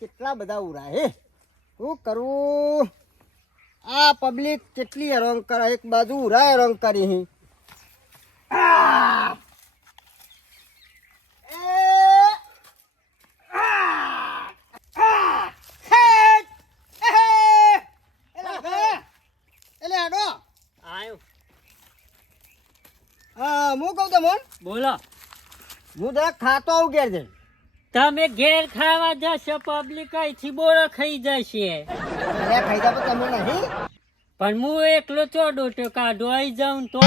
કેટલા બધા ઉરા હે શું કરવું આ પબ્લિક કેટલી હેરાન કરે એક બાજુ ઉરા હેરાન કરી હી આ! એ! આ! આ! હેટ! એહે! એલા બે! એલે આડો આયો હા હું કહું તમને બોલો હું ખાતો આવું ઘેર જઈને તમે ઘેર ખાવા જશો પબ્લિક અહીંથી બોરો ખાઈ જશે. અરે ખાઈ જાવ તમે નહીં. પણ હું એકલો ચોડો તો કાઢો આવી જાઉં તો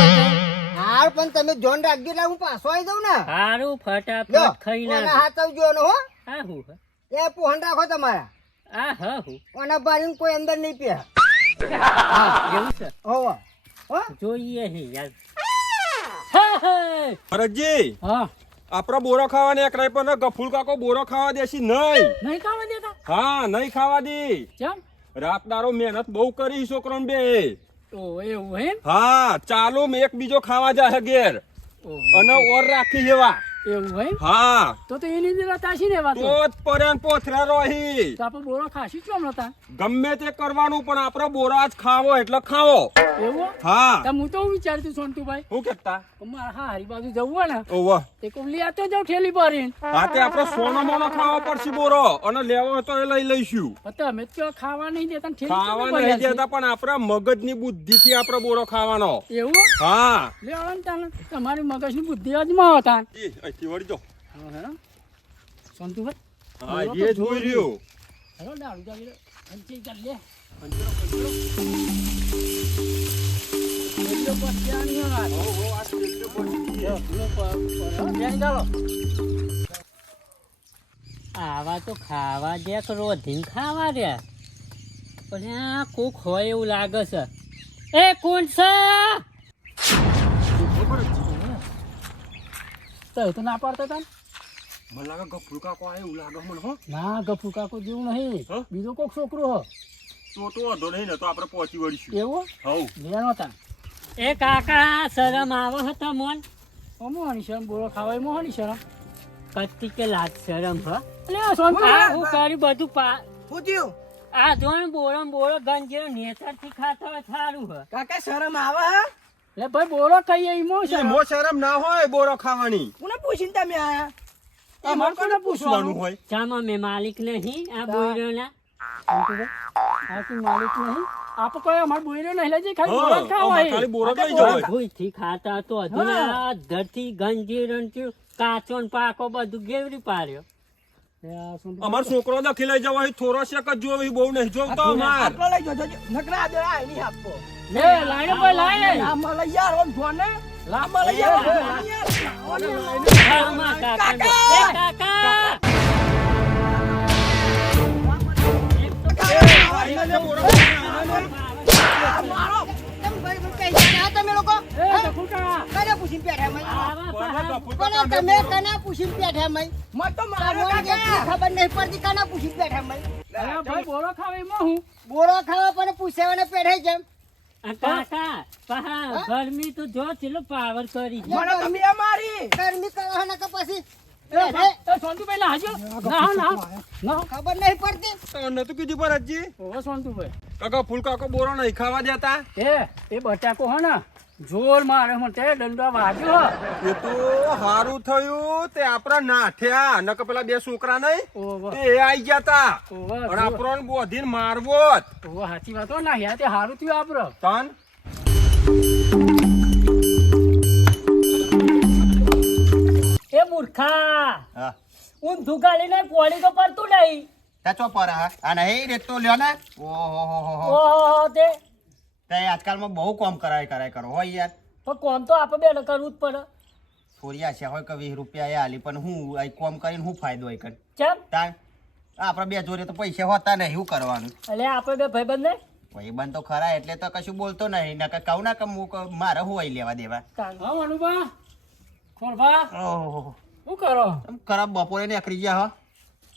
હાર પણ તમે જોન રાખજો એટલે હું પાછો આવી જાઉં ને. હારું ફટાફટ ખાઈ ના હાથ આવજો ને હો. હા હું. એ પોહન રાખો તમારા. આ હા હું. ઓના બારીને કોઈ અંદર નહીં પીએ એવું છે? હોવા. હો. જોઈએ હે યાર. હા, હા. આપડે બોરો ખાવાની એક નહીં પણ ગફુલ કાકો બોરો ખાવા દેશી નહીં. નહીં ખાવા દેતા? હા નહીં ખાવા દે. કેમ રાતદારો મહેનત બહુ કરી છોકરો બે. ઓ એવું હે? હા ચાલો મેં એક બીજો ખાવા જાય ઘેર. અને ઓર રાખી જેવા એવું હે? હા. તો તો એની અંદર તાશી ને વાત તો? જ પોથરા રહી. તો આપણે બોરો ખાશી કેમ નતા ગમે તે કરવાનું પણ આપણો બોરા જ ખાવો એટલે ખાવો. એવું? હા. તો હું તો હું વિચારતું સોનતુભાઈ. કેતા? કે હા હારી બાજુ જવું હોય ને ઓવા તે કોમ લઈ ઠેલી ભરીને. હા તે આપડે સોનો મોનો ખાવા પડશે બોરો. અને લેવો તો એ લઈ લઈશું. તમે જ ખાવા નહીં દેતા ઠેલી ખાવા નહીં દેતા પણ આપણા મગજની બુદ્ધિથી આપણો બોરો ખાવાનો? એવું? હા. લે આવો ને તમારી મગજની બુદ્ધિ અહીંથી વળી. હા, હા. સોનતુભાઈ? હા એ જ જોઈ રહ્યો. હેલો દારૂ જાવી લે. હંચી ચાલ લે. એટલો આવા તો ખાવા દે કે રોધીને ખાવા દે. પણ આ કોક હોય એવું લાગે છે. એ કોણ છે? તો તો ના પાડતા તા? મને લાગે ગફુર કાકો આ એવું લાગે મને હો. ના ગફુ કાકો જેવું નહીં. બીજો કોક છોકરો હો. તો તો વાંધો નહીં ને તો આપણે પહોંચી વળીશું એવું? હવ લેનો તા એ કાકા શરમ આવો હતો મોન મોહની શરમ? બોલો ખાવાય મોહની શરમ? કચ્છી કે લાજ શરમ હ. એટલે આ સોન હું કરી બધું પા શું આ જોન બોરો બોરો ગંજે નેતરથી ખાતા ખાતો સારું હ. કાકા શરમ આવે હે? લે ભાઈ બોરો કહીએ ઈમો એ શરમ? મો શરમ ના હોય બોરો ખાવાની. કોને પૂછીને તમે આયા? એમાં કોને પૂછવાનું હોય. ચામાં મેં માલિક નહીં આ તું. માલિક નહીં. આપ અમાર બોયરો નહીં લેજે ખાલી બોરો જ હા. ખાલી બોરો જ લઈ જવાય. ભૂઈથી ખાતા તો અધૂરા ધરતી ગંજીર ને કાચો ને પાકો બધું ગેવરી પાડ્યો. અમાર છોકરો દખી લઈ જવાય થોડો શેક જ બહુ નહીં અમાર. આમાં કાકા! તમે કને પૂછીને બેઠા મય તમને જેટલી ખબર નહીં પડતી કને પૂછીને બેઠા મય અરે ખાવે એમાં હું બોરો ખાવા પણ પૂછાવાને પેઢાઈ કેમ આ કાકા ગરમી તો જો ચેલો પાવર કરી અમારી ગરમી કરો ને કે પછી ખબર નહીં પડતી. નતું કીધું ભરતજી ઓ સોનતુભાઈ. કાકા ફૂલ કાકો બોરો નહીં ખાવા દેતા. એ એ બટાકો હો ને જોર મારે મને તે દંડો વાગ્યો એ તો હારું થયું તે આપણા નાઠ્યા. નકર પેલા બે છોકરા નહીં ઓહો. એ આઈ ગયા તા. ઓહો અને આપણો બોધીને મારવો. સાચી વાત હો ના તે હારું થયું આપડે. તન? એ મૂર્ખા! હા. ઊંધું ને પોણી તો પડતું નહીં. ટચો પર હા. આ નહીં રેતો લ્યો ને. ઓહો હો હો હો. ઓહો તે. તે આજકાલમાં બહુ કોમ કરાય કરાય કરો. હોય યાર. પણ કોમ તો આપણે બેન કરવું જ પડે. થોડી છે હોય કે વીસ રૂપિયા એ આલી પણ હું આ કોમ કરીને શું ફાયદો હોય કર. ચમ? તાણ? આપણે બે જોડે તો પૈસા હોતા નહીં શું કરવાનું? એટલે આપણે બે ભાઈબંધ ને ભાઈ બંધ તો ખરા એટલે તો કશું બોલતો નહીં નકર કહું ના કે હું મારે હોય લેવા દેવા? હા અનુભા ખોરભા શું કરો? તમે ખરાબ બપોરે ને અકરી ગયા હો.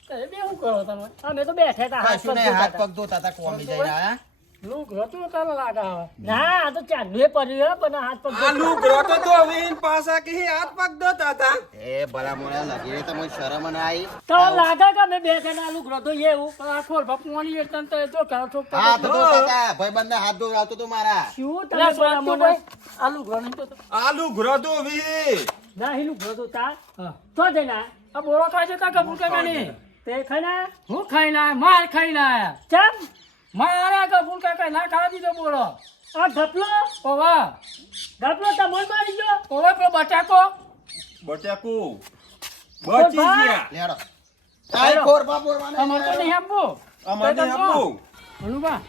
તમે બે શું કરો તમે? અમે તો બેઠા હતા હાથ પગ હાથ પગ ધોતા હતા કોમી જઈને આયા લુક રતું તારે લાગે હવે ના આ તો ચાંદુએ પડ્યું હે, પણ હાથ પગ આ તો ને પાછા કે હાથ પગ ધોતા હતા? એ ભલા મોડા લાગી તો તમને શરમ ના આવી તો લાગે કે અમે બે જણા લુક રતો એવું? પણ આ તો એ તો કરો છો હાથ ધોતા ધોવડાવતો તો મારા. શું તમે મને આ નહીં તો આ લુગડો ધોવી. ના હિલું ભરો તા તો જઈને આ બોરો ખાઈ તા કબૂલ કાકા ને તે ખાના? હું ખાઈ ના માર ખાઈ ના ચમ? મારા કબૂલ કાકા ના ખાવા દીધો બોરો? આ ઢપલો? ઓવા. ઢપલો તમોલ મારી ગયો. ઓવા પેલો બટાકો? બટાકો. બચી ગયા લેડો. આઈ ખોર બાપોર અમાર તો નહીં આપવું. નહીં આપવું. અનુભા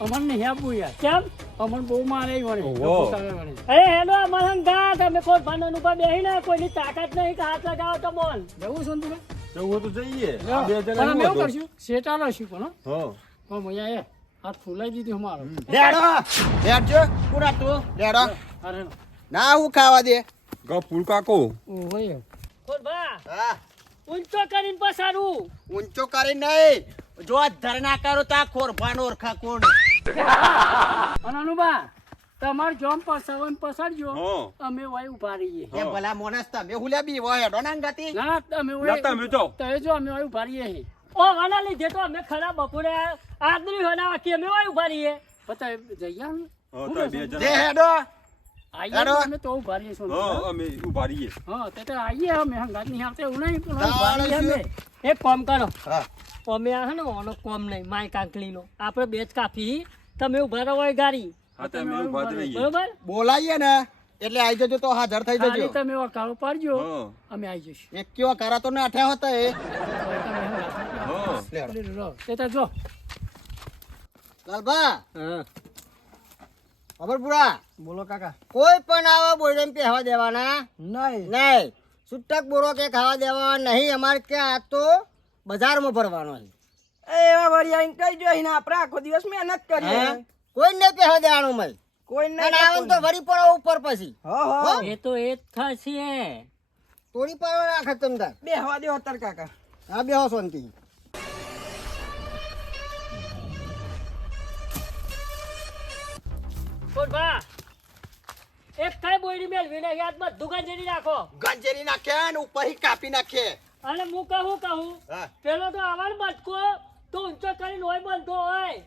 અમર નહીં આપવું યાર. કેમ? અમર બહુ મારે વળે. અરે હેલો અમન હંગા તમે કોઈ ભાનો અનુભા બેહી ના કોઈની તાકાત નહીં કે હાથ લગાવો તો બોલ. જવું છું ને જવું તો જઈએ. આ બે જણા પણ અમે એવું? કરશું શેટાલો છું પણ હો. હા. પણ મજા એ હાથ ફૂલાઈ દીધું અમારો. લેડો. લેડજો. પૂરા તું લેડો. અરે. ના હું ખાવા દે. ગફુર કો ઓય હોય બા હા. ઊંચો કરીને પસારું. ઊંચો કરી નહીં. જો ધરના કરો તો આ ખોરભાનો ઓરખા કોણ? અનનુબા તમાર જોમ પસાવન પસાડજો. અમે વાય ઊભા રહીએ. એ ભલા મોનસ તમે હું બી હોય હેડો ના ગતિ? ના તમે ના વાય તમે તો તો જો અમે વાય ઊભા રહીએ. ઓ વાના લીધે તો અમે ખરા બપોરે આદરી હોના કે અમે વાય ઊભા રહીએ. પતા જઈએ અમે તો બે જે હેડો. આઈએ હેડો. તો ઊભા છું હા અમે ઊભા હા તે તો આઈએ અમે. હંગાત નહીં આવતે એવું નહીં પણ તાણ ઊભા રહીએ શું? અમે. એક કામ કરો. હા. અમે આ હે ને ઓનો કોમ નહીં માય કાંકલીનો. આપણે બેચ કાપી તમે ઊભા રહો એ ગાડી. હા તો ઊભા રહીએ. બરોબર? બોલાઈએ ને એટલે આવી જજો તો હાજર થઈ જજો. તમે વકાળો પાડજો. અમે આવી જઈશું. એક કયો કરા તો નાઠ્યા હતા એ. હા તે તો જો. લાલભા ખબર પૂરા બોલો કાકા. કોઈ પણ આવા બોયડમ પહેવા દેવાના નહીં. નહીં. છૂટક બોરો કે ખાવા દેવાના નહીં. અમારે કે આ તો બજારમાં ભરવાનો છે. એ એવા વળી આઈને કહી જો એને આપણે આખો દિવસ મહેનત કરીએ. કોઈને પહેવા દેવાનું મય કોઈ અને આવે તો વળી પડો ઉપર પછી. હા હા. એ તો એ જ થશે તોડી પાડવા રાખે તમને બેહવા બે હવા દે અત્યારે કાકા. હા બેહો શાંતિ બા એક કઈ બોયડી મેળવી ને યાદ બધું ગંજેરી રાખો ગંજેરી નાખ્યા ને ઉપર કાપી નાખે અને હું કહું કહું હા પેલો તો આવવાનું બટકો તો ઊંચો કરીને હોય બનતો હોય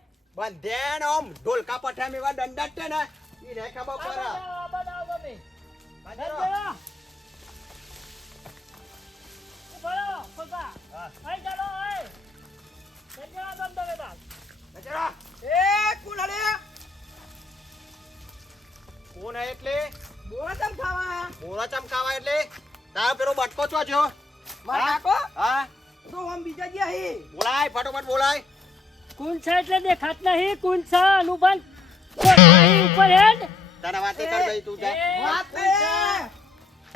ઢોલકા પઠામ એવા દંડા છે ને ઈ રે ખબર આ પડે બતાવો, આ બતાવો તમે. બંધેરો. બંધેરો. ઊભો રહો, ખોલવા. અહીં ચાલો, અહીં. બંધેરો, બંધ કરે બાપ. બંધેરો. એ કોણ અરે કોણ હે એટલે? બોલા ચમકાવા. ખાવા મોરા ચમકાવા એટલે? તારો પેલો બટકો છો છો? મારા કાકો હા? તો હમ બીજા ગયા હી બોલાય ફટોફટ બોલાય. કુણ છે એટલે દેખાત નહીં કુણ છે અનુબંધ અહીં ઉપર હેડ. તારા વાતે કર ભાઈ તું જા. વાત એ.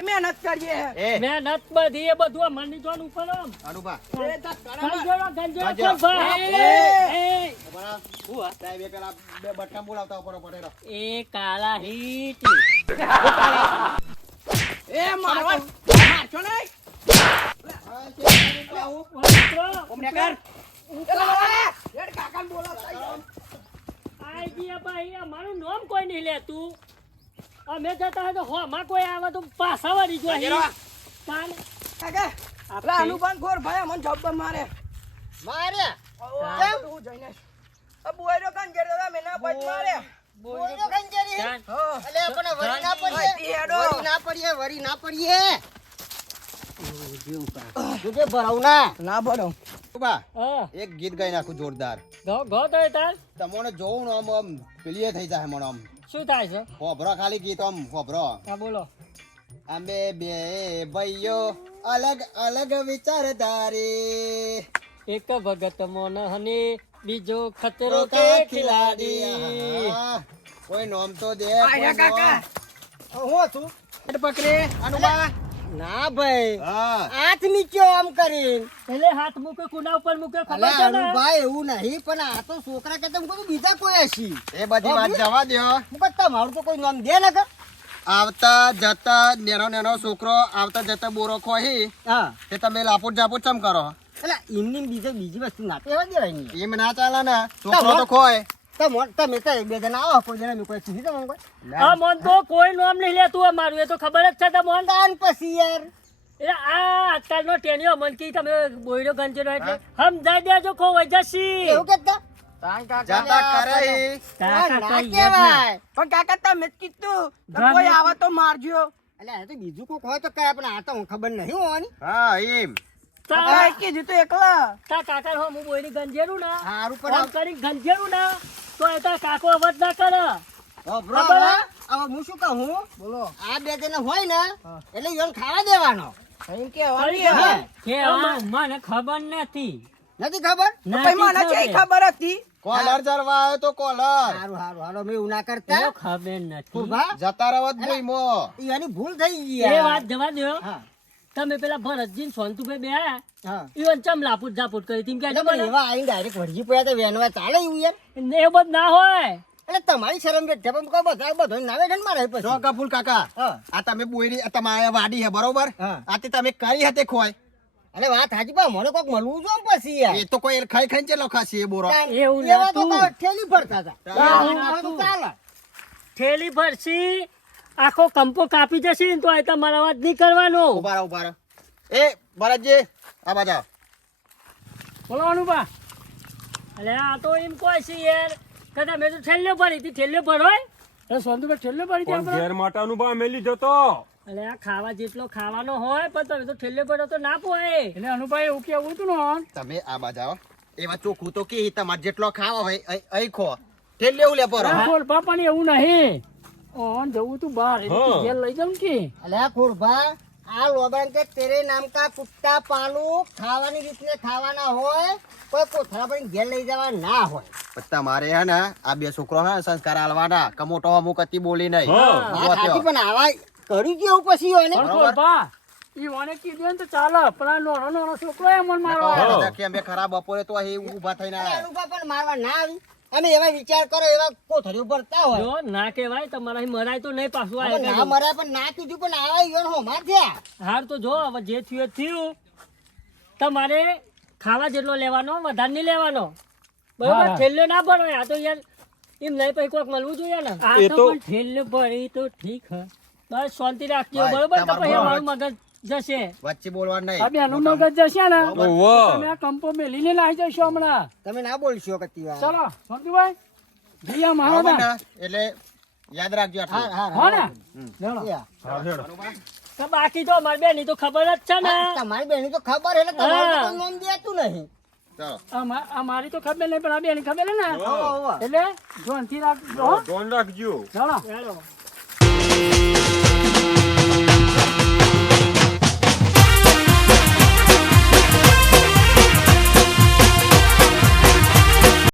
મહેનત કરીએ. એ. મહેનત બધી એ બધું આ મની જોન ઉપર આમ. અનુભા. એ તો ભાઈ. એ, સાહેબ બે બટકા બોલાવતા ઉપર પડે એ કાલા હીટ. એ મારવા ઓમને કર. લાવા. હેડ કાકાને બોલાવતા આઈ ગયા ભાઈ અમારું નામ કોઈ નહીં લેતું અમે જતા હોય તો હો માં કોઈ આવે તો પાછા વળી જો. કાન કાકા આપણા અનુભાન ખોર ભાઈ મને જબ્બર મારે. મારે? કેમ? હું જઈને આ બોયરો ના મારે. કંજરી અલે વરી ના પડીએ? વરી ના પડીએ વરી ના પડીએ. જોજે ના બા એક ગીત ગાઈ નાખું જોરદાર. ગો ગો તો તાર. તમને જોઉં ને આમ આમ પેલીએ થઈ જાય મને આમ. શું થાય છે? હોભરો ખાલી ગીત આમ હોભરો હા બોલો. અમે બે ભાઈઓ અલગ અલગ વિચારધારી. એક ભગત મોનહની બીજો ખતરો કે ખિલાડી. કોઈ નોમ તો દે કોઈ કાકા. હું છું? પકડે અનુબા ના ભાઈ. હાથ નીચો આમ કરીને. એટલે હાથ મૂકે કુના ઉપર મૂકે ખબર છે ને? ભાઈ એવું નહીં પણ આ તો છોકરા કે તમે બીજા કોઈ હશી. એ બધી વાત જવા દ્યો. હું તમારું તો કોઈ નામ દે ને કે? આવતા જતા નેનો નેનો છોકરો આવતા જતા બોરો ખોહી હા. તે તમે લાપોટ જાપોટ ચમ કરો? એટલે એમની બીજો બીજી વસ્તુ ના કહેવા દેવાય એમ ના ચાલે ને છોકરો તો ખોય. તમે તમે તો એક બે જણા આવો કોઈ જણા કોઈ સીધી તમને કોઈ આ મન તો કોઈ નામ નહીં લેતું મારું એ તો ખબર જ છે તમને દાન પછી યાર. એટલે આ આજકાલનો ટેનિયો મન કી તમે બોયડો ગંજેલો એટલે. સમજાઈ દેજો ખો વજસી એવું કેતા જતા કરે ઈ. કાકા ના કઈ યાદ કહેવાય. પણ કાકા તમે કીધું. કોઈ આવે તો મારજો. એટલે તો બીજું કોઈક હોય તો કયા પણ આ તો હું ખબર નહીં હોવાની હા એમ. તા. કાકા કીધું તો એકલા. તા કાકા હું બોયડી ગંજેરું ના. સારું પણ કરી ગંજેરું ના. તો એ તાર કાકો અવાજ ના કરે. ખબર હવે હું? શું કહું? બોલો. આ બે જણા હોય ને એટલે ઈવન ખાવા દેવાનો. એમ કે કરી હવાની દે. હવે. કે આ મને ખબર નથી. નથી ખબર? મને છે ખબર. હતી? કોલર જરવા આવ્યો તો કોલર. હારું હારું હારું મેં ઉના ના કરતા. ખબર નથી. જતા રહો ભૂઈમો ભૂલ થઈ ગઈ એ વાત જવા દો હા. તમે પેલા ભરતજી ને સોનતુભાઈ બે હા. ઈવન ચમ લાપુટ જાપુટ કરી તીમ કે પણ એવા આઈ ડાયરેક્ટ વળગી પડ્યા તો વેનવા ચાલે એવું યાર? એ બધું ના હોય. એટલે તમારી શરમ બેઠે પણ કો બધા બધો નાવે છે ને મારે પછી. જો કપૂલ કાકા આ તમે બોયરી તમારે વાડી હે બરોબર? હા. આ તે તમે કરી હતી ખોય અરે વાત હાજી પણ મને કોક મળવું જો પછી યાર. એ તો કોઈ ખાઈ ખાઈને ચેલો ખાશે એ બોરો. એવું ના તું ઠેલી ભરતા હતા. એવું તો નહોતું. ચાલે. થેલી ભરસી આખો કંપો કાપી જશે ને તો એ તમારે વાત નહીં કરવાનો. ઊભા રહો ઊભા રહો. એ ભરતજી આ બાજા બોલો અનુભા. અલે આ તો એમ કોઈ છે યાર. કદા મેં તો ઠેલ્યો ભરી હતી. ઠેલ્યો ભરોય? અરે સોંદુભાઈ ઠેલ્યો ભરી હતી આપણે? ઘેર માટે બા મેલી જતો અલે આ ખાવા જેટલો ખાવાનો હોય પણ તમે તો છેલ્લે ભરો તો ના પોય એટલે અનુભાઈ એવું કેવું હતું ને તમે આ બાજુ આવો. એવા ચોખ્ખું તો કે તમારે જેટલો ખાવા હોય અહીં ખો. છેલ્લે એવું લે પર બોલ બાપા એવું નહીં. ઓન જવું તું બહાર. ઘેર લઈ જાઉં કે અલ્યા ખુરભા આ લોબણ કે તેરે નામ કા કુત્તા પાલુ ખાવાની રીતને ખાવાના હોય કોઈ કોથળા પણ ઘેર લઈ જવા ના હોય તમારે હે ને આ બે છોકરો હે સંસ્કાર આલવાના કમોટો અમુક હતી બોલી નહીં હા. પણ આવા કરી કેવું પછી હોય ને પણ બા ઈ ઓને કીધું તો ચાલે પણ આ નાનો નાનો છોકરો એમ મને મારવા આવ્યો. બધા કે અમે ખરાબ બપોરે તો અહીં ઊભા થઈને આયા. અનુભવ પણ મારવા ના આવી અમે એવા વિચાર કરો એવા કોથળીઓ ભરતા હોય. જો ના કહેવાય તમારા મરાય તો નહીં પાછું આવે ના મરાય પણ ના કીધું પણ આવા ઈવન હોમાં થયા હાર તો જો હવે જે થયું થયું. તમારે ખાવા જેટલો લેવાનો વધારે નહીં લેવાનો. બરોબર? છેલ્લો ના ભરવાય. આ તો યાર એમ નહીં પછી કોઈક મળવું જોઈએ ને. આ તો પણ છેલ્લો ભરી તો ઠીક હે. બસ શાંતિ રાખજો બરોબર? તો પછી મારું મગજ જશે. વચ્ચે બોલવાનું આ નહીં બેનું મગજ જશે ને. તમે આ કંપો મેલીને લાવી જશો હમણાં. તમે ના બોલશો કતી વાર. ચલો સંતુભાઈ બરાબર મહારાજ એટલે યાદ રાખજો હા હા હો ને બાકી તો મારી બેની તો ખબર જ છે ને. તમારી બેની તો ખબર એટલે તમારું. નામ દેતું નહીં. ચાલો. આ મારી તો ખબર નહીં પણ આ બેની ખબર હે ને? એટલે જોન એટલે રાખજો જોન રાખજો. ચાલો.